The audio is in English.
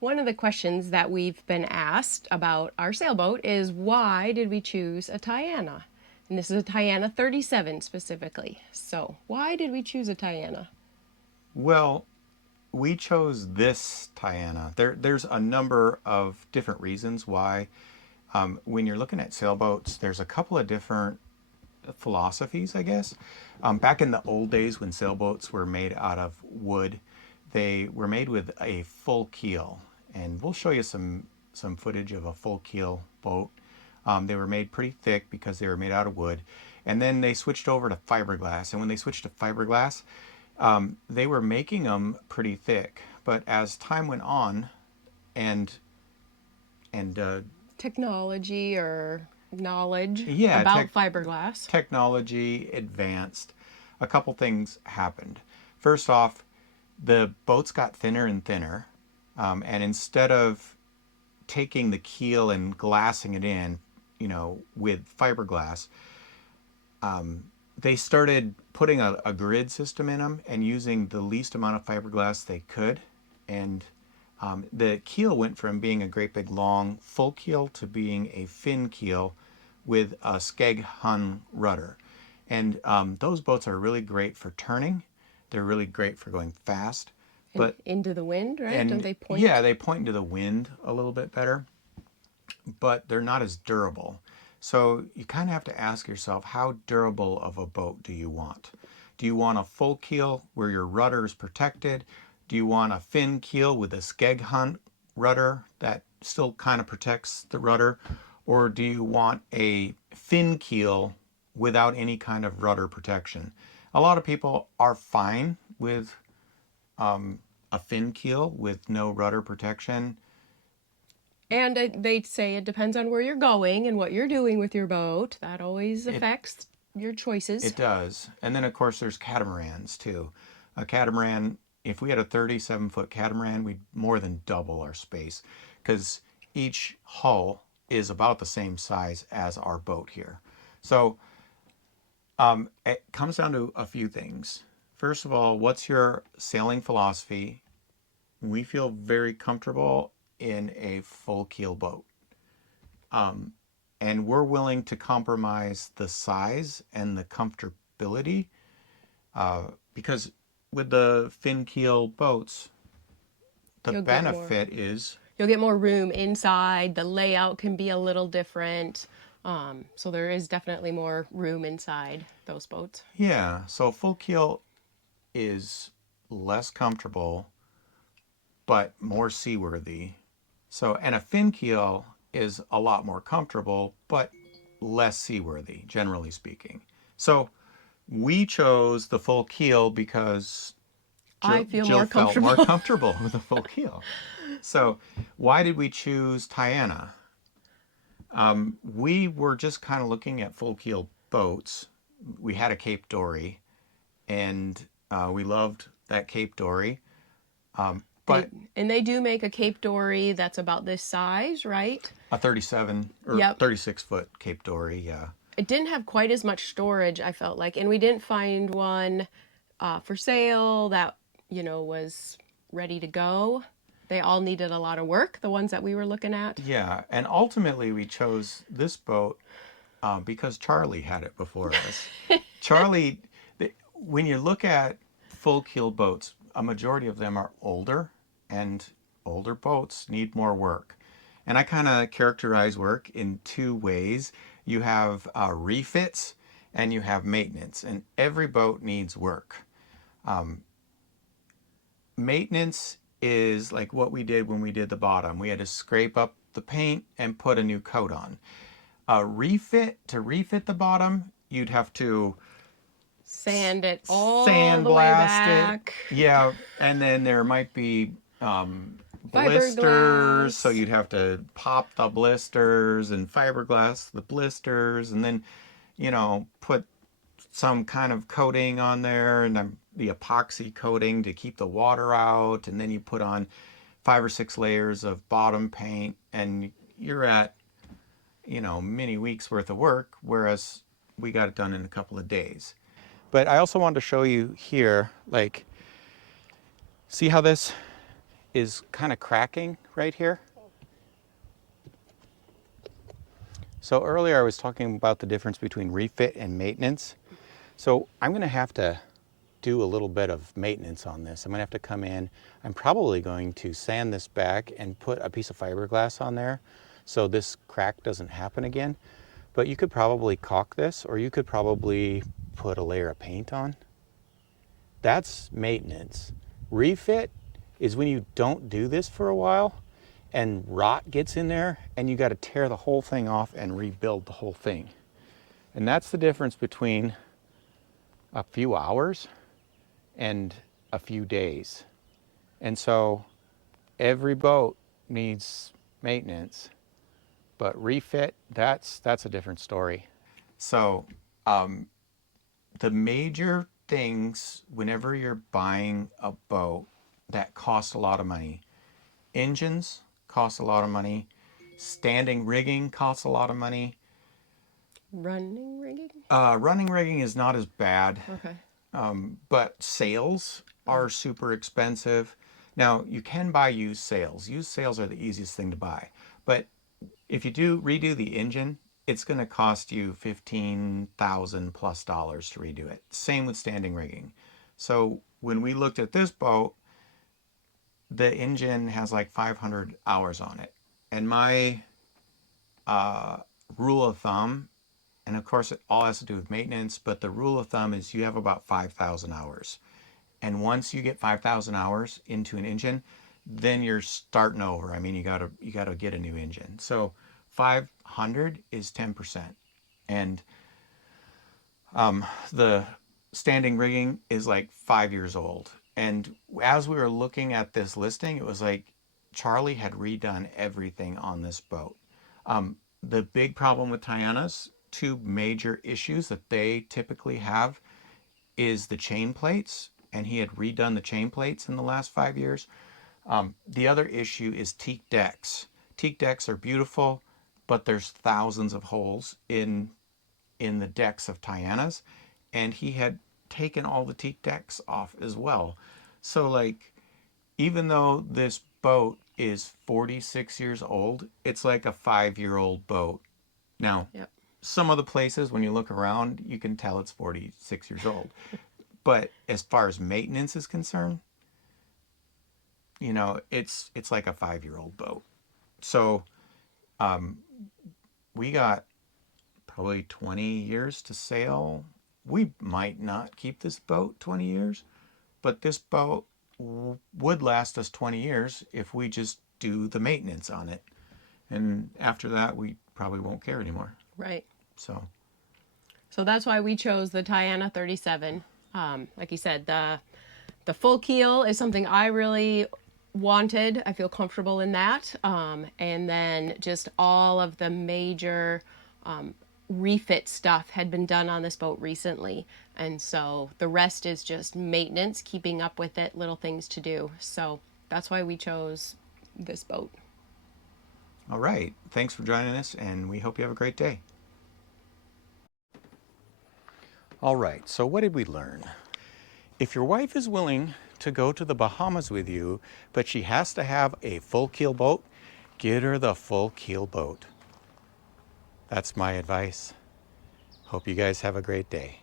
One of the questions that we've been asked about our sailboat is why did we choose a Tiana? And this is a Tiana 37 specifically. So, why did we choose a Tiana? Well, we chose this Tiana. There's a number of different reasons why. When you're looking at sailboats, there's a couple of different philosophies, I guess. Back in the old days when sailboats were made out of wood, they were made with a full keel. And we'll show you some footage of a full keel boat. They were made pretty thick because they were made out of wood. And then they switched over to fiberglass. And when they switched to fiberglass, they were making them pretty thick. But as time went on, and and Technology or knowledge yeah, about fiberglass. technology advanced, a couple things happened. First off, the boats got thinner and thinner, and instead of taking the keel and glassing it in, with fiberglass, they started putting a grid system in them and using the least amount of fiberglass they could. And the keel went from being a great big long full keel to being a fin keel with a skeg hung rudder. And those boats are really great for turning. They're really great for going fast. And But, into the wind, right? Don't and they yeah, point? they point into the wind a little bit better, but they're not as durable. So you kind of have to ask yourself, how durable of a boat do you want? Do you want a full keel where your rudder is protected? Do you want a fin keel with a skeg hunt rudder that still kind of protects the rudder? Or do you want a fin keel without any kind of rudder protection? A lot of people are fine with a fin keel with no rudder protection. And they say it depends on where you're going and what you're doing with your boat. That always It affects your choices. It does. And then, of course, there's catamarans too. A catamaran, if we had a 37-foot catamaran, we'd more than double our space because each hull is about the same size as our boat here. So it comes down to a few things. First of all, what's your sailing philosophy? We feel very comfortable in a full keel boat. And we're willing to compromise the size and the comfortability because with the fin keel boats, the You'll get more benefit is you'll get more room inside. The layout can be a little different. So there is definitely more room inside those boats. yeah. So full keel is less comfortable but more seaworthy. So and a fin keel is a lot more comfortable but less seaworthy, generally speaking. So we chose the full keel because I Jill, feel Jill more felt more comfortable. comfortable with a full keel. So, why did we choose Tiana? We were just kind of looking at full keel boats. We had a Cape Dory, and we loved that Cape Dory. they But and they do make a Cape Dory that's about this size, right? a 37 or Yep. 36-foot Cape Dory, yeah. It didn't have quite as much storage, I felt like, and we didn't find one for sale that was ready to go. They all needed a lot of work, the ones that we were looking at. Yeah, and ultimately we chose this boat because Charlie had it before us. Charlie, when you look at full keel boats, a majority of them are older, and older boats need more work. And I kind of characterize work in two ways. You have refits and you have maintenance, and every boat needs work. Maintenance is like what we did when we did the bottom. We had to scrape up the paint and put a new coat on. To refit the bottom, you'd have to Sand it all the way sandblast it. back. Yeah, and then there might be blisters, so Fiberglass. you'd have to pop the blisters and fiberglass the blisters, and then put some kind of coating on there, and the epoxy coating to keep the water out, and then you put on 5 or 6 layers of bottom paint, and you're at many weeks worth of work, whereas we got it done in a couple of days. But I also wanted to show you here, like, see how this is kind of cracking right here. So earlier I was talking about the difference between refit and maintenance. So I'm going to have to do a little bit of maintenance on this. I'm going to have to come in. I'm probably going to sand this back and put a piece of fiberglass on there so this crack doesn't happen again. But you could probably caulk this, or you could probably put a layer of paint on. That's maintenance. Refit is when you don't do this for a while and rot gets in there and you got to tear the whole thing off and rebuild the whole thing. And that's the difference between a few hours and a few days. And so every boat needs maintenance, but refit, that's a different story. So the major things whenever you're buying a boat that cost a lot of money, engines cost a lot of money, standing rigging costs a lot of money. Running rigging? Running rigging is not as bad, Okay. but sails are super expensive. Now, you can buy used sails. Used sails are the easiest thing to buy. But if you do redo the engine, it's going to cost you $15,000 plus dollars to redo it. Same with standing rigging. So when we looked at this boat, the engine has like 500 hours on it. And my rule of thumb, and of course it all has to do with maintenance, but the rule of thumb is you have about 5,000 hours. And once you get 5,000 hours into an engine, then you're starting over. I mean, you gotta get a new engine. So 500 is 10%. And the standing rigging is like 5 years old. And as we were looking at this listing, it was like Charlie had redone everything on this boat. The big problem with Tiana's, two major issues that they typically have, is the chain plates, and he had redone the chain plates in the last 5 years. The other issue is teak decks. Teak decks are beautiful, but there's thousands of holes in the decks of Tiana's, and he had taken all the teak decks off as well. So like, even though this boat is 46 years old, it's like a 5 year old boat. Now, Yep. some of the places when you look around, you can tell it's 46 years old. But as far as maintenance is concerned, it's like a 5 year old boat. So we got probably 20 years to sail. We might not keep this boat 20 years, but this boat would last us 20 years if we just do the maintenance on it. And after that, we probably won't care anymore. Right. So, So that's why we chose the Tiana 37. Like you said, the full keel is something I really wanted. I feel comfortable in that. And then just all of the major refit stuff had been done on this boat recently. And so the rest is just maintenance, keeping up with it, little things to do. So that's why we chose this boat. all right. Thanks for joining us, and we hope you have a great day. All right. So, what did we learn? If your wife is willing to go to the Bahamas with you, but she has to have a full keel boat, get her the full keel boat. That's my advice. Hope you guys have a great day.